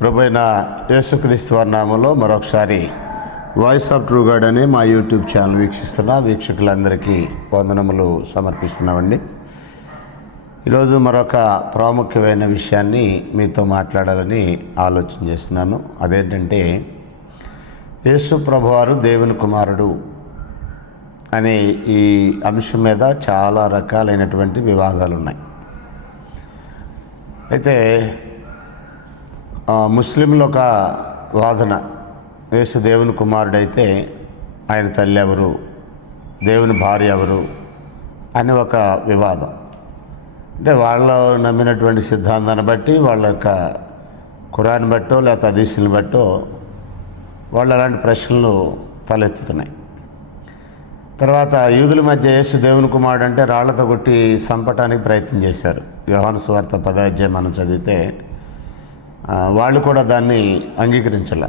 ప్రభువైన యేసుక్రీస్తు వారి నామములో మరొకసారి వాయిస్ ఆఫ్ ట్రూ గాడ్ అనే మా యూట్యూబ్ ఛానల్ వీక్షిస్తున్న వీక్షకులందరికీ వందనములు సమర్పిస్తున్నామండి. ఈరోజు మరొక ప్రాముఖ్యమైన విషయాన్ని మీతో మాట్లాడాలని ఆలోచన చేస్తున్నాను. అదేంటంటే యేసు ప్రభువారు దేవుని కుమారుడు అనే ఈ అంశం మీద చాలా రకాలైనటువంటి వివాదాలు ఉన్నాయి. అయితే ముస్లింలు ఒక వాదన, యేసు దేవుని కుమారుడైతే ఆయన తల్లి ఎవరు, దేవుని భార్య ఎవరు అని ఒక వివాదం. అంటే వాళ్ళు నమ్మినటువంటి సిద్ధాంతాన్ని బట్టి, వాళ్ళ యొక్క ఖురాన్ బట్టో లేకపోతే హదీసుని బట్టో వాళ్ళు అలాంటి ప్రశ్నలు తలెత్తుతున్నాయి. తర్వాత యూదుల మధ్య యేసు దేవుని కుమారుడు అంటే రాళ్లతో కొట్టి చంపటానికి ప్రయత్నం చేశారు. యోహాను సువార్త 10వ అధ్యాయం మనం చదివితే వాళ్ళు కూడా దాన్ని అంగీకరించాల.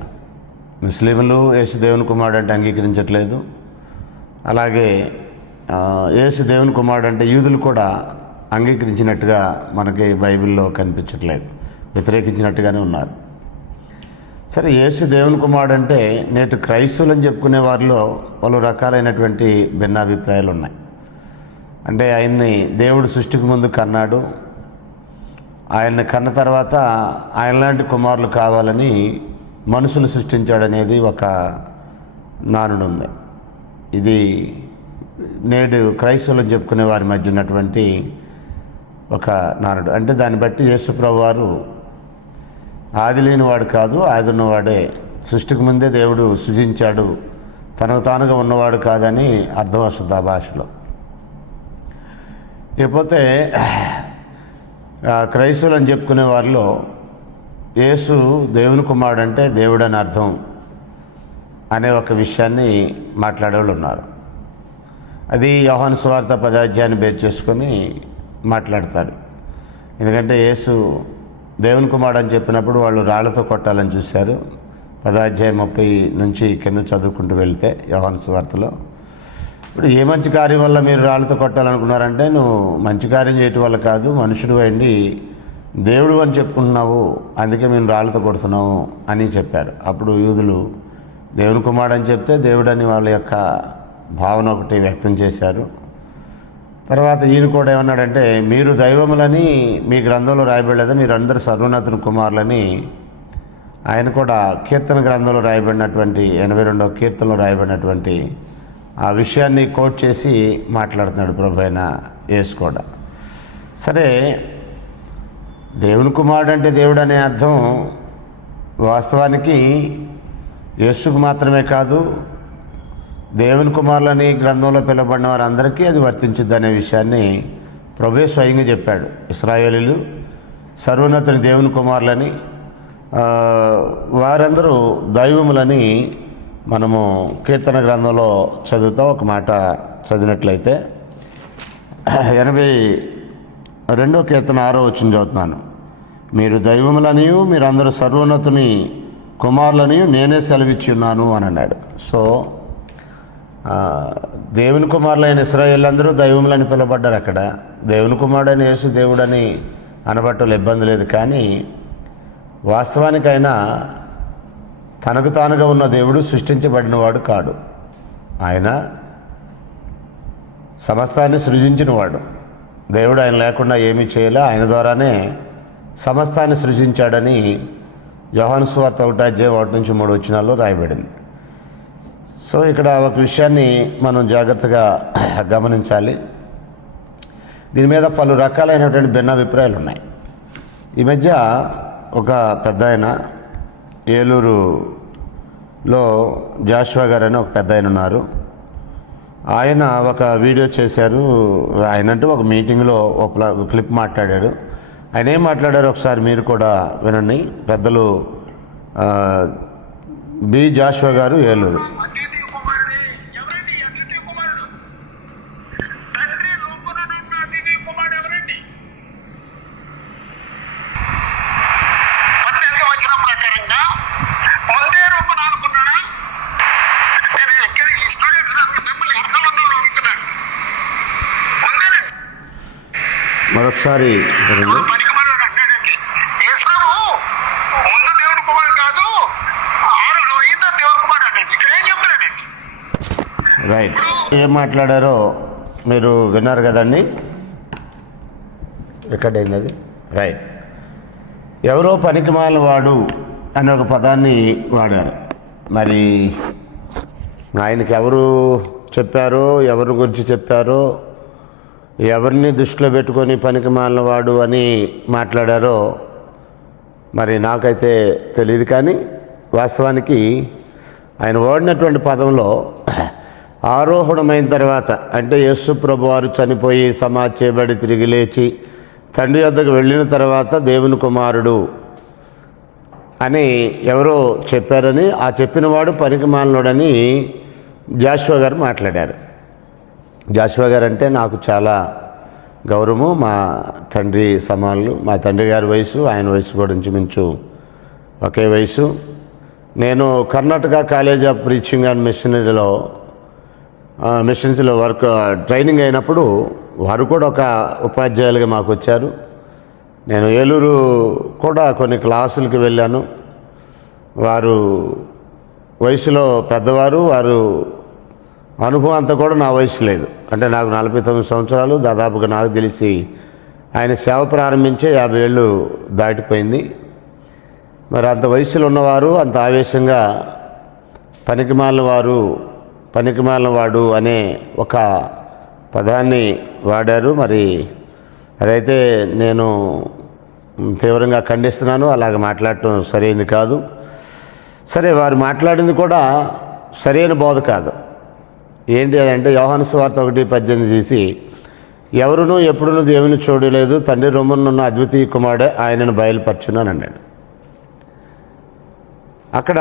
ముస్లింలు యేసు దేవుని కుమారుడు అంటే అంగీకరించట్లేదు. అలాగే యేసు దేవుని కుమారుడు అంటే యూదులు కూడా అంగీకరించినట్టుగా మనకి బైబిల్లో కనిపించట్లేదు, వ్యతిరేకించినట్టుగానే ఉన్నారు. సరే, యేసు దేవుని కుమారుడు అంటే నేటి క్రైస్తవులు అని చెప్పుకునే వారిలో పలు రకాలైనటువంటి భిన్నాభిప్రాయాలు ఉన్నాయి. అంటే ఆయన్ని దేవుడు సృష్టికి ముందు కన్నాడు, ఆయన్ని కన్న తర్వాత ఆయనలాంటి కుమారులు కావాలని మనుషులు సృష్టించాడనేది ఒక నానుడు ఉంది. ఇది నేడు క్రైస్తవులు అని చెప్పుకునే వారి మధ్య ఉన్నటువంటి ఒక నానుడు. అంటే దాన్ని బట్టి యేసు ప్రభువారు ఆది లేనివాడు కాదు, ఆది ఉన్నవాడే, సృష్టికి ముందే దేవుడు సృజించాడు, తనకు తానుగా ఉన్నవాడు కాదని అర్థం వస్తుంది ఆ భాషలో. ఇకపోతే క్రైస్తవులు అని చెప్పుకునే వారిలో యేసు దేవుని కుమారుడు అంటే దేవుడు అని అర్థం అనే ఒక విషయాన్ని మాట్లాడేవాళ్ళు ఉన్నారు. అది యోహాను సువార్త 10వ అధ్యాయాన్ని బేస్ చేసుకొని మాట్లాడతారు. ఎందుకంటే యేసు దేవుని కుమారుడు అని చెప్పినప్పుడు వాళ్ళు రాళ్లతో కొట్టాలని చూశారు. 10వ అధ్యాయం 30 నుంచి కింద చదువుకుంటూ వెళ్తే యోహాను సువార్తలో, ఇప్పుడు ఏ మంచి కార్యం వల్ల మీరు రాళ్ళతో కొట్టాలనుకున్నారంటే, నువ్వు మంచి కార్యం చేయటం వల్ల కాదు, మనుషుడు అయ్యండి దేవుడు అని చెప్పుకుంటున్నావు, అందుకే మేము రాళ్ళతో కొడుతున్నాము అని చెప్పారు. అప్పుడు యూదులు దేవుని కుమారుడు అని చెప్తే దేవుడని వాళ్ళ యొక్క భావన ఒకటి వ్యక్తం చేశారు. తర్వాత ఈయన కూడా ఏమన్నాడంటే, మీరు దైవములని మీ గ్రంథంలో రాయబడలేదా, మీరు అందరూ సర్వోన్నతుని కుమారులని ఆయన కూడా కీర్తన గ్రంథంలో రాయబడినటువంటి 82వ కీర్తనలో రాయబడినటువంటి ఆ విషయాన్ని కోట్ చేసి మాట్లాడుతున్నాడు ప్రభు అయిన యేసు కూడా. సరే, దేవుని కుమారుడు అంటే దేవుడు అనే అర్థం వాస్తవానికి యేసుకు మాత్రమే కాదు, దేవుని కుమారులని గ్రంథంలో పిలువబడిన వారందరికీ అది వర్తించుద్ది అనే విషయాన్ని ప్రభువే స్వయంగా చెప్పాడు. ఇశ్రాయేలీయులు సర్వోన్నతుని దేవుని కుమారులని, వారందరూ దైవములని మనము కీర్తన గ్రంథంలో చదువుతాం. ఒక మాట చదివినట్లయితే 82వ కీర్తన 6వ వచనం చదువుతున్నాను. మీరు దైవములనియు మీరందరూ సర్వోన్నతుని కుమారులనియు నేనే సెలవిచ్చి ఉన్నాను అని అన్నాడు. సో దేవుని కుమారులైన ఇశ్రాయేలీయులందరూ దైవములని పిలువబడ్డారు. అక్కడ దేవుని కుమారుడైన యేసు దేవుడని అనబట్టలు ఇబ్బంది లేదు. కానీ వాస్తవానికైనా తనకు తానుగా ఉన్న దేవుడు సృష్టించబడినవాడు కాడు. ఆయన సమస్తాన్ని సృజించినవాడు. దేవుడు ఆయన లేకుండా ఏమీ చేయలే, ఆయన ద్వారానే సమస్తాన్ని సృజించాడని యోహాను సువార్త 1వ అధ్యాయం 1 నుంచి 3 వచనాల్లో రాయబడింది. సో ఇక్కడ ఒక విషయాన్ని మనం జాగ్రత్తగా గమనించాలి. దీని మీద పలు రకాలైనటువంటి భిన్నాభిప్రాయాలు ఉన్నాయి. ఈ మధ్య ఒక పెద్ద ఆయన, ఏలూరులో జాషువా గారు అని ఒక పెద్ద ఆయన ఉన్నారు. ఆయన ఒక వీడియో చేశారు. ఆయన అంటూ ఒక మీటింగ్లో ఒక క్లిప్ మాట్లాడాడు. ఆయన ఏం మాట్లాడారు ఒకసారి మీరు కూడా వినండి. పెద్దలు బి జాషువా గారు, ఏలూరు. మరొకసారి పనికిమాలిన అంటాడండి. యేసు ముందు దేవుడు రైట్. ఏం మాట్లాడారో మీరు విన్నారు కదండి. ఎక్కడైంది అది? రైట్. ఎవరో పనికిమాలిన వాడు అనే ఒక పదాన్ని వాడారు. మరి ఆయనకి ఎవరు చెప్పారో, ఎవరి గురించి చెప్పారో, ఎవరిని దృష్టిలో పెట్టుకొని పనికిమాలిన వాడు అని మాట్లాడారో మరి నాకైతే తెలియదు. కానీ వాస్తవానికి ఆయన వాడినటువంటి పదంలో ఆరోహణమైన తర్వాత, అంటే యేసు ప్రభు వారు చనిపోయి సమాధి చేయబడి తిరిగి లేచి తండ్రి వద్దకు వెళ్ళిన తర్వాత దేవుని కుమారుడు అని ఎవరో చెప్పారని, ఆ చెప్పినవాడు పనికిమాలినోడని జాషువా గారు మాట్లాడారు. జాషువా గారు అంటే నాకు చాలా గౌరవము. మా తండ్రి సమానులు. మా తండ్రి గారి వయసు, ఆయన వయసు కూడా ఇంచుమించు ఒకే వయసు. నేను Karnataka college of preaching and మిషన్స్లో ట్రైనింగ్ అయినప్పుడు వారు కూడా ఒక ఉపాధ్యాయులుగా మాకు వచ్చారు. నేను ఏలూరు కూడా కొన్ని క్లాసులకి వెళ్ళాను. వారు వయసులో పెద్దవారు, వారు అనుభవం అంతా కూడా నా వయసు లేదు. అంటే నాకు 49 సంవత్సరాలు దాదాపుగా. నాకు తెలిసి ఆయన సేవ ప్రారంభించే 50 ఏళ్ళు దాటిపోయింది. మరి అంత వయసులో ఉన్నవారు అంత ఆవేశంగా పనికిమాలిన వాడు అనే ఒక పదాన్ని వాడారు. మరి అదైతే నేను తీవ్రంగా ఖండిస్తున్నాను. అలాగ మాట్లాడటం సరైనది కాదు. సరే, వారు మాట్లాడింది కూడా సరైన బోధ కాదు. ఏంటి అదంటే యోహాను సువార్త 1:18 తీసి, ఎవరునూ ఎప్పుడునూ దేవుని చూడలేదు, తండ్రి రొమ్మునున్న అద్వితీయ కుమారుడే ఆయనను బయలుపరచును అని అన్నాడు. అక్కడ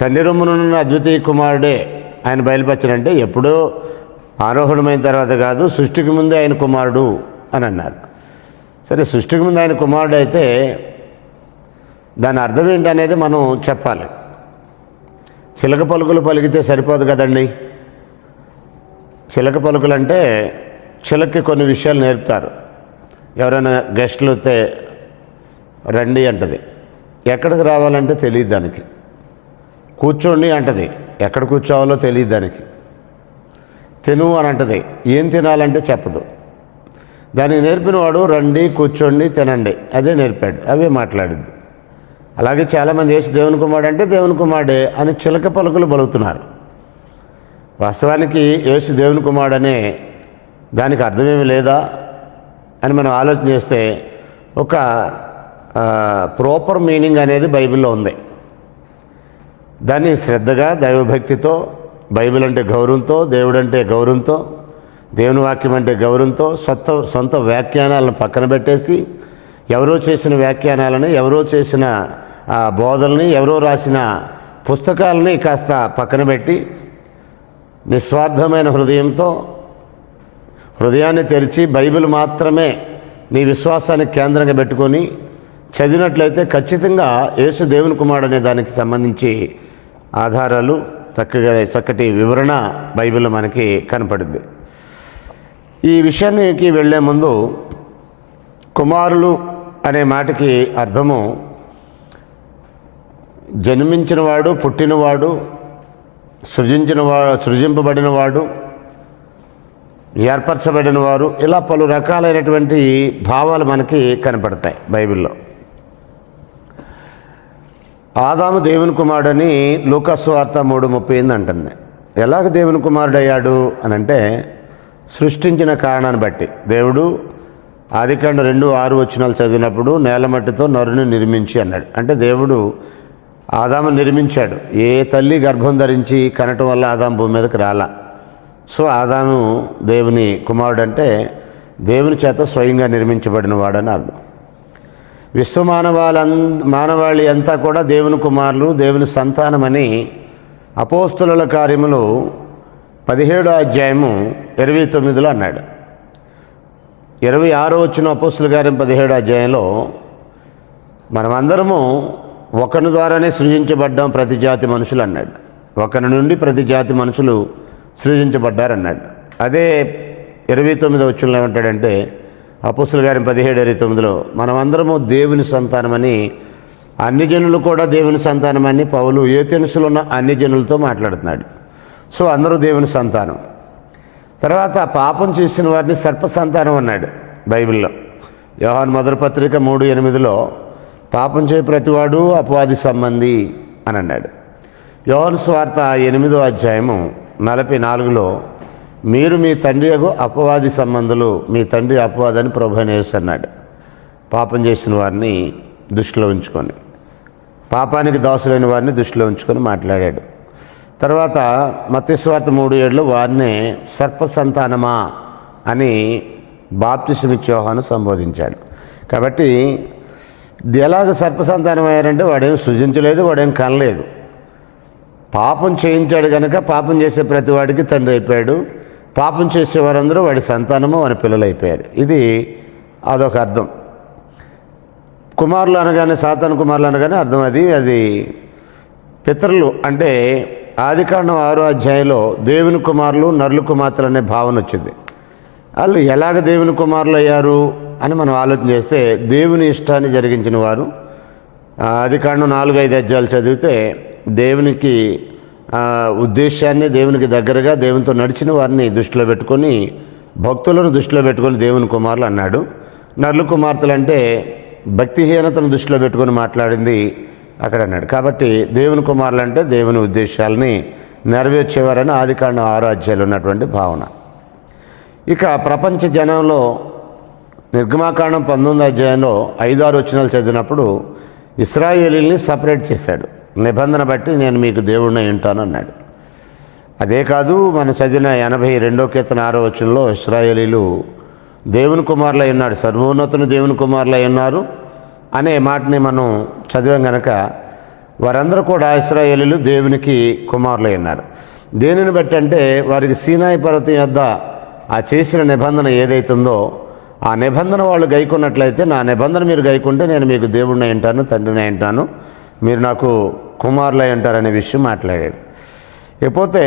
తండ్రి రొమ్మునున్న అద్వితీయ కుమారుడే ఆయన బయలుపరచనంటే ఎప్పుడో ఆరోహణమైన తర్వాత కాదు, సృష్టికి ముందే ఆయన కుమారుడు అని అన్నారు. సరే, సృష్టికి ముందు ఆయన కుమారుడు అయితే దాని అర్థం ఏంటి అనేది మనం చెప్పాలి. చిలక పలుకులు పలికితే సరిపోదు కదండి. చిలక పలుకులు అంటే చిలకకి కొన్ని విషయాలు నేర్పుతారు. ఎవరైనా గెస్టులు వస్తే రండి అంటది, ఎక్కడికి రావాలంటే తెలియదు దానికి. కూర్చోండి అంటది, ఎక్కడ కూర్చోవాలో తెలియదు దానికి. తిను అని అంటది, ఏం తినాలంటే చెప్పదు. దానికి నేర్పినవాడు రండి, కూర్చోండి, తినండి అదే నేర్పాడు, అవే మాట్లాడింది. అలాగే చాలామంది యేసు దేవుని కుమారుడు అంటే దేవుని కుమారుడే అని చిలక పలుకులు పలుకుతున్నారు. వాస్తవానికి యేసు దేవుని కుమారుడు అనే దానికి అర్థమేమి లేదా అని మనం ఆలోచన చేస్తే ఒక ప్రాపర్ మీనింగ్ అనేది బైబిల్లో ఉంది. దాన్ని శ్రద్ధగా దైవభక్తితో, బైబిల్ అంటే గౌరవంతో, దేవుడు అంటే గౌరవంతో, దేవుని వాక్యం అంటే గౌరవంతో, సొంత వ్యాఖ్యానాలను పక్కన పెట్టేసి ఎవరో చేసిన వ్యాఖ్యానాలని, ఎవరో చేసిన బోధల్ని, ఎవరో రాసిన పుస్తకాలని కాస్త పక్కన పెట్టి నిస్వార్థమైన హృదయాన్ని తెరిచి బైబిల్ మాత్రమే నీ విశ్వాసానికి కేంద్రంగా పెట్టుకొని చదివినట్లయితే ఖచ్చితంగా యేసు దేవుని కుమారుడు అనే దానికి సంబంధించి ఆధారాలు, చక్కటి వివరణ బైబిల్లో మనకి కనపడింది. ఈ విషయానికి వెళ్ళే ముందు కుమారులు అనే మాటకి అర్థము జన్మించినవాడు, పుట్టినవాడు, సృజింపబడినవాడు, ఏర్పరచబడినవారు, ఇలా పలు రకాలైనటువంటి భావాలు మనకి కనపడతాయి బైబిల్లో. ఆదాము దేవుని కుమారుడని లూకా సువార్త 3:38 అంటుంది. ఎలాగ దేవుని కుమారుడు అయ్యాడు అని అంటే సృష్టించిన కారణాన్ని బట్టి. దేవుడు ఆదికాండం 2:6 చదివినప్పుడు నేల మట్టితో నరుని నిర్మించి అన్నాడు. అంటే దేవుడు ఆదాము నిర్మించాడు. ఏ తల్లి గర్భం ధరించి కనటం వల్ల ఆదాము భూమి మీదకి రాలా. సో ఆదాము దేవుని కుమారుడు అంటే దేవుని చేత స్వయంగా నిర్మించబడిన వాడని అర్థం. మానవాళి అంతా కూడా దేవుని కుమారులు, దేవుని సంతానమని అపోస్తుల కార్యములు 17:29 అన్నాడు. 26 అపోస్తుల కార్యం 17 మనమందరము ఒకరి ద్వారానే సృజించబడ్డాం ప్రతి జాతి మనుషులు అన్నాడు. ఒకరి నుండి ప్రతి జాతి మనుషులు సృజించబడ్డారన్నాడు. అదే 29 ఏమంటాడంటే అపోస్తుల కార్యం 17:29 మనమందరము దేవుని సంతానమని, అన్ని జనులు కూడా దేవుని సంతానమని పౌలు ఏథెన్సులో ఉన్న అన్ని జనులతో మాట్లాడుతున్నాడు. సో అందరూ దేవుని సంతానం. తర్వాత పాపం చేసిన వారిని సర్ప సంతానం అన్నాడు బైబిల్లో. యోహాను మొదటి పత్రిక 3:8 పాపం చేయ ప్రతివాడు అపవాది సంబంధి అని అన్నాడు. యోహాను సువార్త 8వ అధ్యాయము 44 మీరు మీ తండ్రి అపవాది సంబంధులు, మీ తండ్రి అపవాది అని ప్రభువైన యేసు అన్నాడు. పాపం చేసిన వారిని దృష్టిలో ఉంచుకొని, పాపానికి దాసులైన వారిని దృష్టిలో ఉంచుకొని మాట్లాడాడు. తర్వాత మత్తయి సువార్త 3:7 వారిని సర్ప సంతానమా అని బాప్తిసమిచ్చే యోహాను సంబోధించాడు. కాబట్టి ఎలాగ సర్ప సంతానం అయ్యారంటే వాడేం సృజించలేదు, వాడేం కనలేదు. పాపం చేయించాడు కనుక పాపం చేసే ప్రతి వాడికి తండ్రి అయిపోయాడు. పాపం చేసేవారందరూ వాడి సంతానము, వాడి పిల్లలు అయిపోయారు. ఇది అదొక అర్థం. కుమారులు అనగానే, సాతాను కుమారులు అనగానే అర్థం అది పితరులు అంటే ఆదికాండం 6వ అధ్యాయంలో దేవుని కుమారులు నరుల కుమార్తెలు అనే భావన వచ్చింది. వాళ్ళు ఎలాగ దేవుని కుమారులు అయ్యారు అని మనం ఆలోచన చేస్తే, దేవుని ఇష్టాన్ని జరిగించిన వారు. ఆదికాండం 4-5 అధ్యాయాలు చదివితే దేవునికి ఉద్దేశాన్ని, దేవునికి దగ్గరగా దేవునితో నడిచిన వారిని దృష్టిలో పెట్టుకొని, భక్తులను దృష్టిలో పెట్టుకొని దేవుని కుమారులు అన్నాడు. నరుల కుమార్తెలు అంటే భక్తిహీనతను దృష్టిలో పెట్టుకొని మాట్లాడింది అక్కడ అన్నాడు. కాబట్టి దేవుని కుమారులు అంటే దేవుని ఉద్దేశాలని నెరవేర్చేవారని ఆదికాండం 6వ అధ్యాయంలో ఉన్నటువంటి భావన. ఇక ప్రపంచ జనంలో నిర్గమాకాండం 19వ అధ్యాయంలో 5-6 వచనాలు చదివినప్పుడు ఇశ్రాయేలీల్ని సపరేట్ చేశాడు. నిబంధన బట్టి నేను మీకు దేవుడిని ఉంటాను అన్నాడు. అదే కాదు, మనం చదివిన 82వ కీర్తన 6వ వచనంలో ఇశ్రాయేలీలు దేవుని కుమారులై ఉన్నాడు, సర్వోన్నతుని దేవుని కుమారులై ఉన్నారు అనే మాటని మనం చదివాం కనుక వారందరూ కూడా ఇశ్రాయేలీలు దేవునికి కుమారులై ఉన్నారు. దేనిని బట్టి అంటే వారికి సీనాయి పర్వతం యొద్ద ఆ చేసిన నిబంధన ఏదైతుందో ఆ నిబంధన వాళ్ళు గైకున్నట్లయితే, నా నిబంధన మీరు గైకుంటే నేను మీకు దేవుడిని ఉంటాను, తండ్రిని ఉంటాను, మీరు నాకు కుమారులై ఉంటారనే విషయం మాట్లాడాడు. ఇకపోతే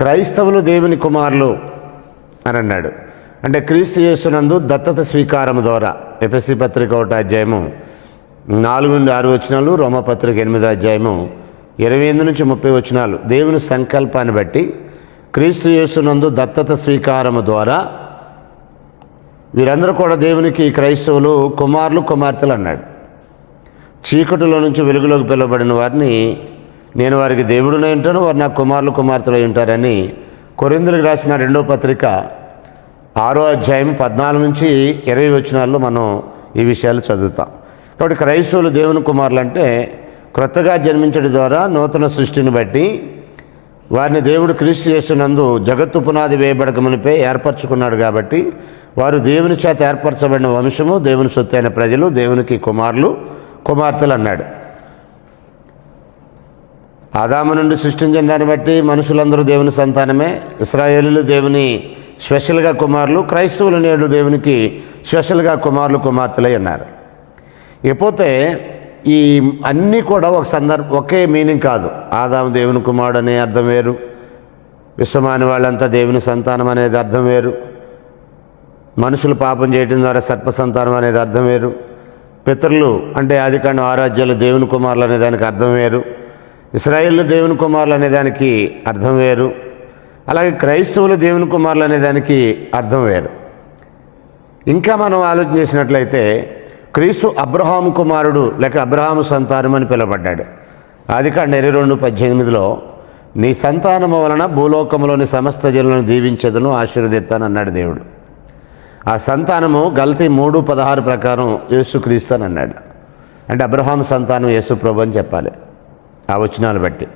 క్రైస్తవులు దేవుని కుమారులు అని అన్నాడు. అంటే క్రీస్తు యేసునందు దత్తత స్వీకారం ద్వారా ఎఫెసీ పత్రిక 1వ అధ్యాయము 4-6 వచనాలు, రోమపత్రిక 8వ అధ్యాయము 28-30 వచనాలు దేవుని సంకల్పాన్ని బట్టి క్రీస్తు యేసునందు దత్తత స్వీకారము ద్వారా వీరందరూ కూడా దేవునికి క్రైస్తవులు కుమారులు కుమార్తెలు అన్నాడు. చీకటిలో నుంచి వెలుగులోకి పిలువబడిన వారిని నేను వారికి దేవుడినై ఉంటాను, వారు నాకు కుమారులు కుమార్తెలు ఉంటారని కొరింథీయులకు రాసిన 2వ పత్రిక 6వ అధ్యాయం 14-20 వచనాల్లో మనం ఈ విషయాలు చదువుతాం. కాబట్టి క్రైస్తవులు దేవుని కుమారులు అంటే క్రొత్తగా జన్మించడం ద్వారా నూతన సృష్టిని బట్టి వారిని దేవుడు క్రీస్తు యేసునందు జగత్తు పునాది వేయబడక మునిపే ఏర్పరచుకున్నాడు. కాబట్టి వారు దేవుని చేత ఏర్పరచబడిన వంశము, దేవుని సొత్తైన ప్రజలు, దేవునికి కుమారులు కుమార్తెలు అన్నాడు. ఆదాము నుండి సృష్టించిన దాన్ని బట్టి మనుషులందరూ దేవుని సంతానమే. ఇశ్రాయేలీలు దేవుని స్పెషల్గా కుమారులు, క్రైస్తవులు నేడు దేవునికి స్పెషల్గా కుమారులు కుమార్తెలై ఉన్నారు. ఇకపోతే ఈ అన్నీ కూడా ఒకే మీనింగ్ కాదు. ఆదాము దేవుని కుమారుడు అనే అర్థం వేరు, విశ్వమాని వాళ్ళంతా దేవుని సంతానం అనేది అర్థం వేరు, మనుషులు పాపం చేయడం ద్వారా సర్ప సంతానం అనేది అర్థం వేరు, పితరులు అంటే ఆదికాండం 6వ అధ్యాయంలో దేవుని కుమారులు అనే దానికి అర్థం వేరు, ఇశ్రాయేలు దేవుని కుమారులు అనే దానికి అర్థం వేరు, అలాగే క్రైస్తవులు దేవుని కుమారులు అనే దానికి అర్థం వేరు. ఇంకా మనం ఆలోచన చేసినట్లయితే క్రీస్తు అబ్రహాము కుమారుడు లేక అబ్రహాము సంతానం అని పిలువబడ్డాడు. ఆదికాండం 22:18 నీ సంతానము వలన భూలోకంలోని సమస్త జనులను దీవించదును, ఆశీర్వదిస్తాను అన్నాడు దేవుడు. ఆ సంతానము గలతీ 3:16 ప్రకారం యేసుక్రీస్తు అని అన్నాడు. అంటే అబ్రహాము సంతానం యేసు ప్రభు అని చెప్పాలి ఆ వచనాలు బట్టి.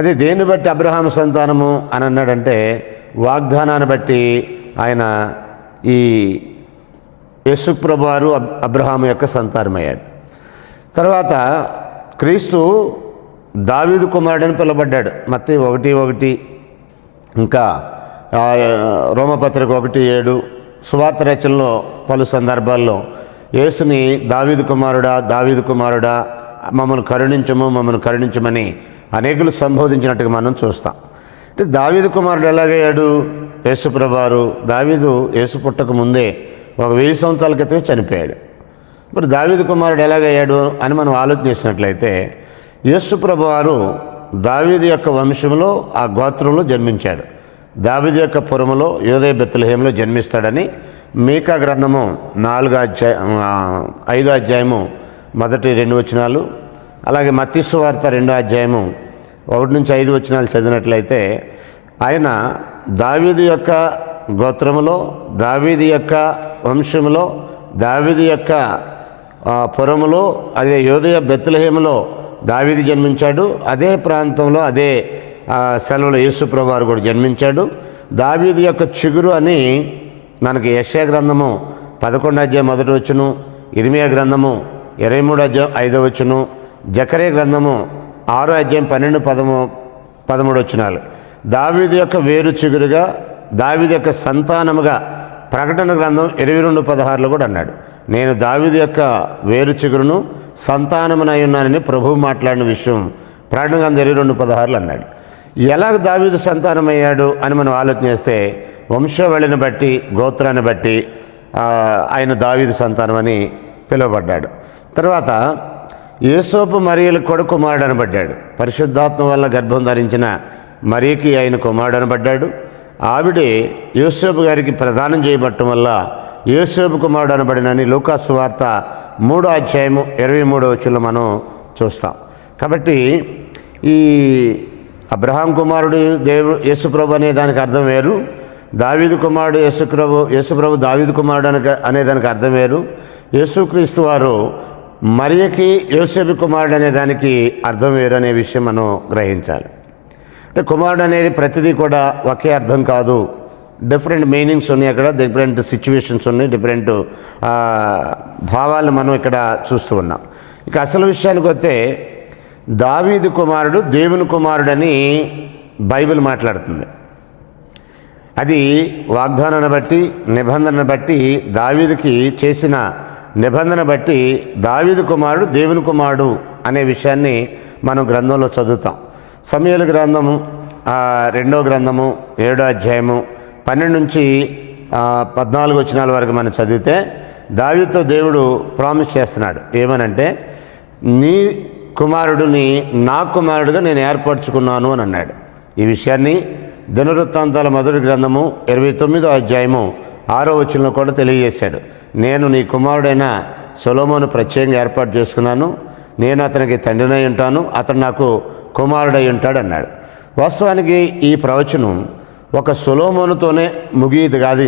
అదే దేన్ని బట్టి అబ్రహాము సంతానము అని అన్నాడంటే వాగ్దానాన్ని బట్టి ఆయన ఈ యేసు ప్రభు వారు అబ్రహాము యొక్క సంతానమయ్యాడు. తర్వాత క్రీస్తు దావీదు కుమారుడని పిలువబడ్డాడు. మత్తయి 1:1, ఇంకా రోమపత్రిక 1:7, సువార్త రచనలో పలు సందర్భాల్లో యేసుని దావీదు కుమారుడా మమ్మల్ని కరుణించమని అనేకులు సంబోధించినట్టుగా మనం చూస్తాం. అంటే దావీదు కుమారుడు ఎలాగయ్యాడు? యేసు ప్రభువారు దావీదు యేసు పుట్టక ముందే 1000 సంవత్సరాల క్రితమే చనిపోయాడు. మరి దావీదు కుమారుడు ఎలాగయ్యాడు అని మనం ఆలోచన చేసినట్లయితే యేసు ప్రభువారు దావీదు యొక్క వంశంలో ఆ గోత్రంలో జన్మించాడు. దావీదు యొక్క పురములో యోదయ బెత్లెహేములో జన్మిస్తాడని మీకా గ్రంథము 5వ అధ్యాయము 1-2 వచనాలు, అలాగే మత్తయి సువార్త 2వ అధ్యాయము 1-5 వచనాలు చదివినట్లయితే ఆయన దావీదు యొక్క గోత్రములో, దావీదు యొక్క వంశములో, దావీదు యొక్క పురములో, అదే యోదయ బెత్లెహేములో దావీదు జన్మించాడు. అదే ప్రాంతంలో అదే సెలవులో యేసు ప్రభువారు కూడా జన్మించాడు. దావీదు యొక్క చిగురు అని మనకి యెషయా గ్రంథము 11వ అధ్యాయం 1వ వచనం, ఇర్మియా గ్రంథము 23వ అధ్యాయం 5వ వచనం, జకర్యా గ్రంథము 6వ అధ్యాయం 12-13 వచనాలు. దావీదు యొక్క వేరు చిగురుగా, దావీదు యొక్క సంతానముగా ప్రకటన గ్రంథం 22:16లో కూడా అన్నాడు, నేను దావీదు యొక్క వేరు చిగురును సంతానమునై ఉన్నానని ప్రభువు మాట్లాడిన విషయం ప్రకటన గ్రంథం 22:16లో అన్నాడు. ఎలాగ దావీదు సంతానమయ్యాడు అని మనం ఆలోచన చేస్తే వంశావళిని బట్టి, గోత్రాన్ని బట్టి ఆయన దావీదు సంతానం అని పిలువబడ్డాడు. తర్వాత యోసేపు మరియల కొడుకు కుమారుడు అనబడ్డాడు. పరిశుద్ధాత్మ వల్ల గర్భం ధరించిన మరియకి ఆయన కుమారుడు అనబడ్డాడు. ఆవిడే యోసేపు గారికి ప్రదానం చేయబట్టడం వల్ల యోసేపు కుమారుడు అనబడినని లూకా సువార్త 3వ అధ్యాయము 23వ వచనంలో మనం చూస్తాం. కాబట్టి ఈ అబ్రహాం కుమారుడు యేసుప్రభు అనే దానికి అర్థం వేరు, దావీదు కుమారుడు యేసుప్రభు దావీదు కుమారుడు అనే దానికి అర్థం వేరు, యేసుక్రీస్తు వారు మరియకి యోసేపు కుమారుడు అనే దానికి అర్థం వేరు అనే విషయం మనం గ్రహించాలి. అంటే కుమారుడు అనేది ప్రతిదీ కూడా ఒకే అర్థం కాదు, డిఫరెంట్ మీనింగ్స్ ఉన్నాయి, అక్కడ డిఫరెంట్ సిచ్యువేషన్స్ ఉన్నాయి, డిఫరెంట్ భావాలను మనం ఇక్కడ చూస్తూ ఉన్నాం. ఇక అసలు విషయానికి వస్తే దావీదు కుమారుడు దేవుని కుమారుడని బైబిల్ మాట్లాడుతుంది. అది వాగ్దానాన్ని బట్టి, నిబంధనను బట్టి, దావీదుకి చేసిన నిబంధన బట్టి దావీదు కుమారుడు దేవుని కుమారుడు అనే విషయాన్ని మనం గ్రంథంలో చదువుతాం. సమూయేలు గ్రంథము 2వ గ్రంథము 7వ అధ్యాయము 12-14 వచనాల వరకు మనం చదివితే దావీదుతో దేవుడు ప్రామిస్ చేస్తున్నాడు. ఏమనంటే, నీ కుమారుడిని నా కుమారుడుగా నేను ఏర్పరచుకున్నాను అని అన్నాడు. ఈ విషయాన్ని దినవృత్తాంతాల మొదటి గ్రంథము 29వ అధ్యాయము 6వ వచనంలో కూడా తెలియజేశాడు. నేను నీ కుమారుడైన సొలొమోను ప్రత్యేకంగా ఏర్పాటు చేసుకున్నాను, నేను అతనికి తండ్రినై ఉంటాను, అతను నాకు కుమారుడై ఉంటాడు అన్నాడు. వాస్తవానికి ఈ ప్రవచనం ఒక సొలొమోనుతోనే ముగియదు కాదు.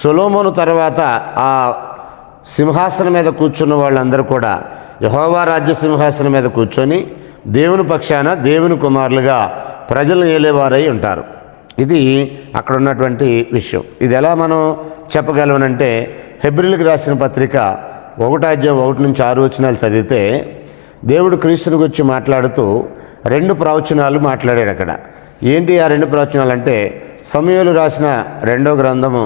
సొలొమోను తర్వాత ఆ సింహాసనం మీద కూర్చున్న వాళ్ళందరూ కూడా యెహోవా రాజ్య సింహాసనం మీద కూర్చొని దేవుని పక్షాన దేవుని కుమారులుగా ప్రజలను ఏలేవారై ఉంటారు. ఇది అక్కడ ఉన్నటువంటి విషయం. ఇది ఎలా మనం చెప్పగలమనంటే, హెబ్రీయులకు రాసిన పత్రిక 1వ అధ్యాయం 1-6 వచనాలు చదివితే దేవుడు క్రీస్తుని గురించి మాట్లాడుతూ 2 ప్రవచనాలు మాట్లాడాడు అక్కడ. ఏంటి ఆ 2 ప్రవచనాలు అంటే, సమూయేలు రాసిన 2వ గ్రంథము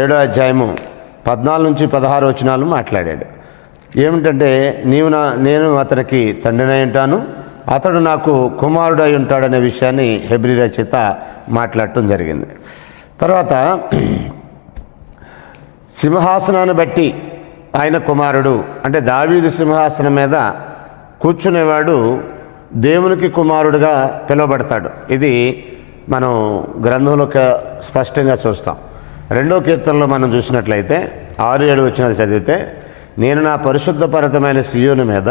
7వ అధ్యాయము 14-16 వచనాలు మాట్లాడాడు. ఏమిటంటే, నేను అతనికి తండ్రినై ఉంటాను, అతడు నాకు కుమారుడై ఉంటాడనే విషయాన్ని హెబ్రీ రచయిత మాట్లాడటం జరిగింది. తర్వాత సింహాసనాన్ని బట్టి ఆయన కుమారుడు అంటే దావీదు సింహాసనం మీద కూర్చునేవాడు దేవునికి కుమారుడుగా పిలువబడతాడు. ఇది మనం గ్రంథంలో స్పష్టంగా చూస్తాం. 2వ కీర్తనలో మనం చూసినట్లయితే 6-7 వచనాలు చదివితే, నేను నా పరిశుద్ధ పర్వతమైన సీయోను మీద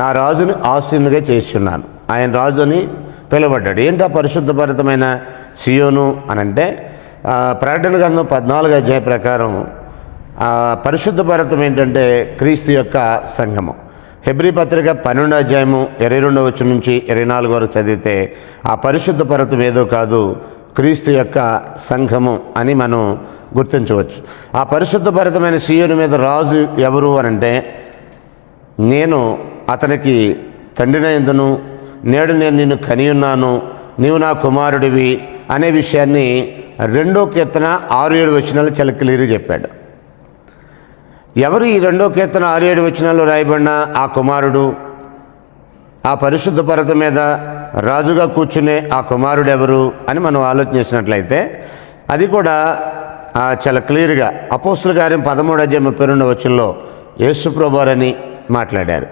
నా రాజుని ఆసీనుగా చేస్తున్నాను. ఆయన రాజు అని పిలువబడ్డాడు. ఏంటి ఆ పరిశుద్ధ పర్వతమైన సీయోను అనంటే, ప్రకటన గ్రంథం 14వ అధ్యాయం ప్రకారం పరిశుద్ధ పర్వతం ఏంటంటే క్రీస్తు యొక్క సంఘము. హెబ్రీ పత్రిక 12వ అధ్యాయము 22వ వచనం నుంచి 24 వరకు చదివితే ఆ పరిశుద్ధ పర్వతం ఏదో కాదు, క్రీస్తు యొక్క సంఘము అని మనం గుర్తించవచ్చు. ఆ పరిశుద్ధ పర్వతమైన సీయోను మీద రాజు ఎవరు అనంటే, నేను అతనికి తండ్రినైందును, నేడు నేను నిన్ను కనియున్నాను, నీవు నా కుమారుడివి అనే విషయాన్ని 2వ కీర్తన 6-7 వచనాలు చాలా క్లియర్గా చెప్పాడు. ఎవరు ఈ 2వ కీర్తన 6-7 వచనాల్లో రాయబడిన ఆ కుమారుడు, ఆ పరిశుద్ధ పర్వతం మీద రాజుగా కూర్చునే ఆ కుమారుడు ఎవరు అని మనం ఆలోచన చేసినట్లయితే అది కూడా చాలా క్లియర్గా అపోస్తుల కార్యం 13వ అధ్యాయం 32వ వచనంలో యేసు ప్రభువారని మాట్లాడారు.